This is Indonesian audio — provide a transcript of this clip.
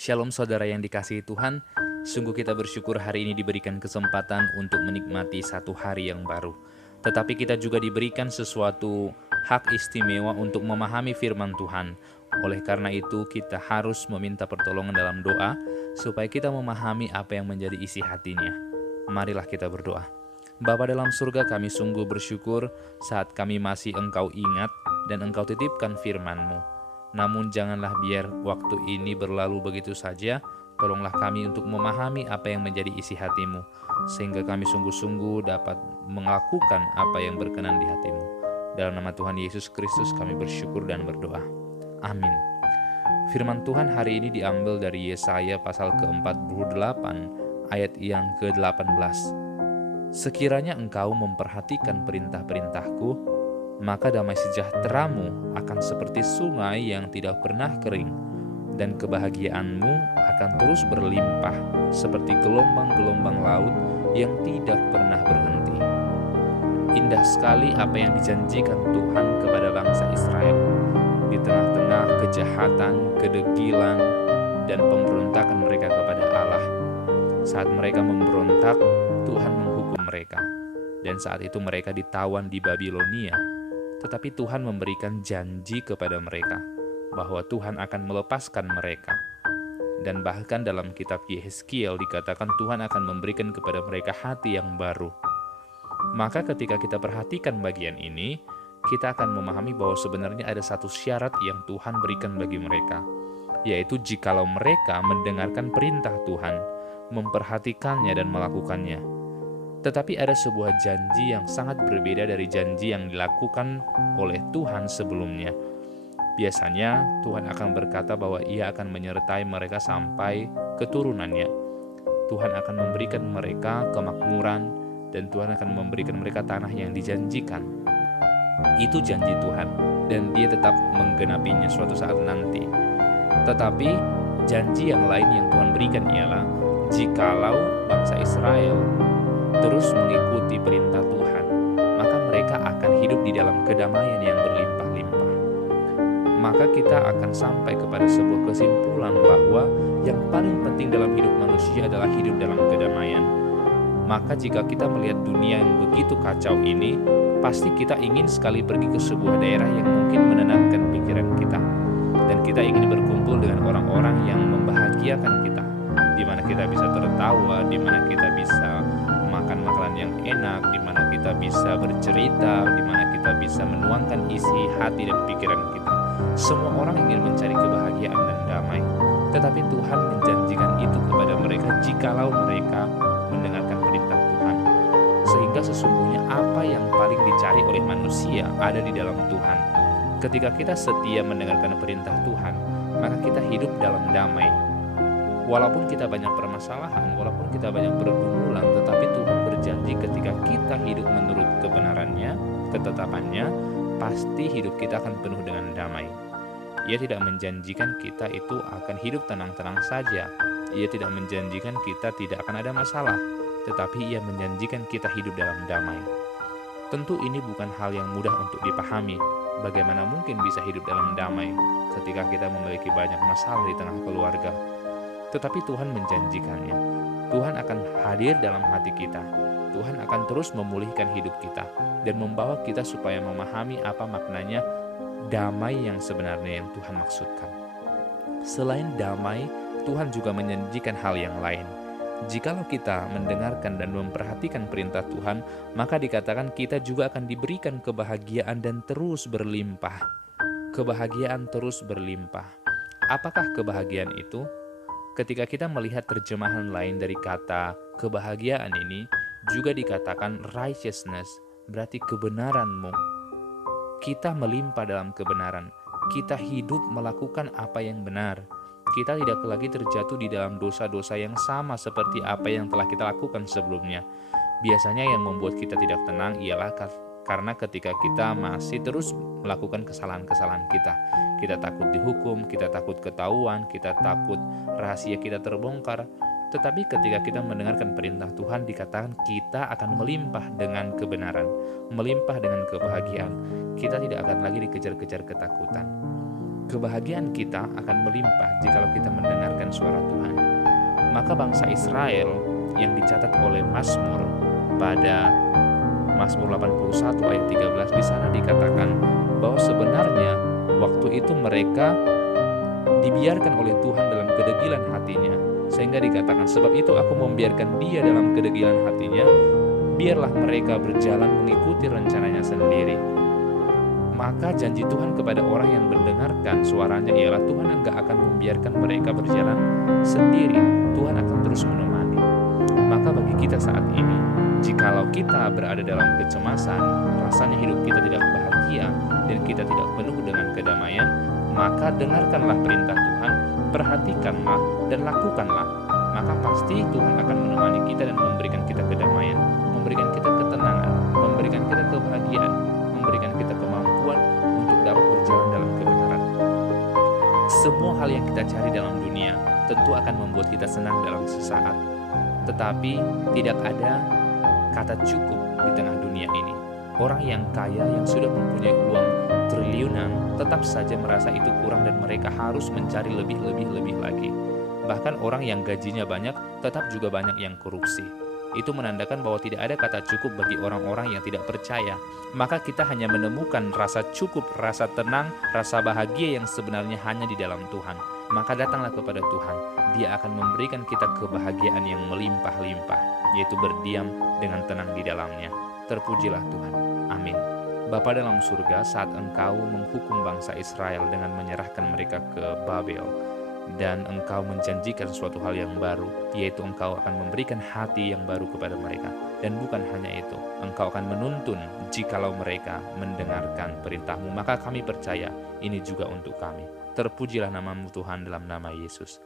Shalom saudara yang dikasihi Tuhan, sungguh kita bersyukur hari ini diberikan kesempatan untuk menikmati satu hari yang baru. Tetapi kita juga diberikan sesuatu hak istimewa untuk memahami firman Tuhan. Oleh karena itu kita harus meminta pertolongan dalam doa supaya kita memahami apa yang menjadi isi hatinya. Marilah kita berdoa. Bapa dalam surga, kami sungguh bersyukur saat kami masih Engkau ingat dan Engkau titipkan firman-Mu. Namun janganlah biar waktu ini berlalu begitu saja. Tolonglah kami untuk memahami apa yang menjadi isi hati-Mu, sehingga kami sungguh-sungguh dapat melakukan apa yang berkenan di hati-Mu. Dalam nama Tuhan Yesus Kristus kami bersyukur dan berdoa. Amin. Firman Tuhan hari ini diambil dari Yesaya pasal ke-48 ayat yang ke-18. Sekiranya engkau memperhatikan perintah-perintahku, maka damai sejahteramu akan seperti sungai yang tidak pernah kering, dan kebahagiaanmu akan terus berlimpah seperti gelombang-gelombang laut yang tidak pernah berhenti. Indah sekali apa yang dijanjikan Tuhan kepada bangsa Israel. Di tengah-tengah kejahatan, kedegilan, dan pemberontakan mereka kepada Allah. Saat mereka memberontak, Tuhan menghukum mereka. Dan saat itu mereka ditawan di Babilonia. Tetapi Tuhan memberikan janji kepada mereka bahwa Tuhan akan melepaskan mereka. Dan bahkan dalam kitab Yehezkiel dikatakan Tuhan akan memberikan kepada mereka hati yang baru. Maka ketika kita perhatikan bagian ini, kita akan memahami bahwa sebenarnya ada satu syarat yang Tuhan berikan bagi mereka, yaitu jikalau mereka mendengarkan perintah Tuhan, memperhatikannya dan melakukannya. Tetapi ada sebuah janji yang sangat berbeda dari janji yang dilakukan oleh Tuhan sebelumnya. Biasanya Tuhan akan berkata bahwa Ia akan menyertai mereka sampai keturunannya. Tuhan akan memberikan mereka kemakmuran dan Tuhan akan memberikan mereka tanah yang dijanjikan. Itu janji Tuhan dan Dia tetap menggenapinya suatu saat nanti. Tetapi janji yang lain yang Tuhan berikan ialah jikalau bangsa Israel terus mengikuti perintah Tuhan, maka mereka akan hidup di dalam kedamaian yang berlimpah-limpah. Maka kita akan sampai kepada sebuah kesimpulan bahwa yang paling penting dalam hidup manusia adalah hidup dalam kedamaian. Maka jika kita melihat dunia yang begitu kacau ini, pasti kita ingin sekali pergi ke sebuah daerah yang mungkin menenangkan pikiran kita. Dan kita ingin berkumpul dengan orang-orang yang membahagiakan kita, di mana kita bisa tertawa, di mana kita bisa makan makanan yang enak, di mana kita bisa bercerita, di mana kita bisa menuangkan isi hati dan pikiran kita. Semua orang ingin mencari kebahagiaan dan damai, tetapi Tuhan menjanjikan itu kepada mereka jikalau mereka mendengarkan perintah Tuhan. Sehingga sesungguhnya apa yang paling dicari oleh manusia ada di dalam Tuhan. Ketika kita setia mendengarkan perintah Tuhan, maka kita hidup dalam damai. Walaupun kita banyak permasalahan, walaupun kita banyak pergumulan, tetapi Tuhan berjanji ketika kita hidup menurut kebenarannya, ketetapannya, pasti hidup kita akan penuh dengan damai. Ia tidak menjanjikan kita itu akan hidup tenang-tenang saja. Ia tidak menjanjikan kita tidak akan ada masalah, tetapi Ia menjanjikan kita hidup dalam damai. Tentu ini bukan hal yang mudah untuk dipahami. Bagaimana mungkin bisa hidup dalam damai ketika kita memiliki banyak masalah di tengah keluarga? Tetapi Tuhan menjanjikannya. Tuhan akan hadir dalam hati kita. Tuhan akan terus memulihkan hidup kita dan membawa kita supaya memahami apa maknanya damai yang sebenarnya yang Tuhan maksudkan. Selain damai, Tuhan juga menjanjikan hal yang lain. Jikalau kita mendengarkan dan memperhatikan perintah Tuhan, maka dikatakan kita juga akan diberikan kebahagiaan dan terus berlimpah. Kebahagiaan terus berlimpah. Apakah kebahagiaan itu? Ketika kita melihat terjemahan lain dari kata kebahagiaan ini, juga dikatakan righteousness, berarti kebenaranmu. Kita melimpah dalam kebenaran. Kita hidup melakukan apa yang benar. Kita tidak lagi terjatuh di dalam dosa-dosa yang sama seperti apa yang telah kita lakukan sebelumnya. Biasanya yang membuat kita tidak tenang ialah karena ketika kita masih terus melakukan kesalahan-kesalahan kita. Kita takut dihukum, kita takut ketahuan, kita takut rahasia kita terbongkar. Tetapi ketika kita mendengarkan perintah Tuhan, dikatakan kita akan melimpah dengan kebenaran, melimpah dengan kebahagiaan. Kita tidak akan lagi dikejar-kejar ketakutan. kebahagiaan kita akan melimpah jikalau kita mendengarkan suara Tuhan. Maka bangsa Israel yang dicatat oleh Mazmur pada Mazmur 81 ayat 13, di sana dikatakan bahwa sebenarnya waktu itu mereka dibiarkan oleh Tuhan dalam kedegilan hatinya, sehingga dikatakan, sebab itu aku membiarkan dia dalam kedegilan hatinya, biarlah mereka berjalan mengikuti rencananya sendiri. Maka janji Tuhan kepada orang yang mendengarkan suaranya ialah Tuhan enggak akan membiarkan mereka berjalan sendiri. Tuhan akan terus menemani. Maka bagi kita saat ini, jikalau kita berada dalam kecemasan, rasanya hidup kita tidak bahagia, dan kita tidak penuh dengan kedamaian, maka dengarkanlah perintah Tuhan, perhatikanlah dan lakukanlah. Maka pasti Tuhan akan menemani kita dan memberikan kita kedamaian, memberikan kita ketenangan, memberikan kita kebahagiaan, memberikan kita kemampuan untuk dapat berjalan dalam kebenaran. Semua hal yang kita cari dalam dunia tentu akan membuat kita senang dalam sesaat, tetapi tidak ada kata cukup di tengah dunia ini. Orang yang kaya, yang sudah mempunyai uang triliunan, tetap saja merasa itu kurang dan mereka harus mencari lebih lagi. Bahkan orang yang gajinya banyak tetap juga banyak yang korupsi. Itu menandakan bahwa tidak ada kata cukup bagi orang-orang yang tidak percaya. Maka kita hanya menemukan rasa cukup, rasa tenang, rasa bahagia yang sebenarnya hanya di dalam Tuhan. Maka datanglah kepada Tuhan. Dia akan memberikan kita kebahagiaan yang melimpah-limpah, yaitu berdiam dengan tenang di dalamnya. Terpujilah Tuhan. Amin. Bapa dalam surga, saat Engkau menghukum bangsa Israel dengan menyerahkan mereka ke Babel, dan Engkau menjanjikan suatu hal yang baru, yaitu Engkau akan memberikan hati yang baru kepada mereka. Dan bukan hanya itu, Engkau akan menuntun jikalau mereka mendengarkan perintah-Mu. Maka kami percaya ini juga untuk kami. Terpujilah nama-Mu Tuhan, dalam nama Yesus.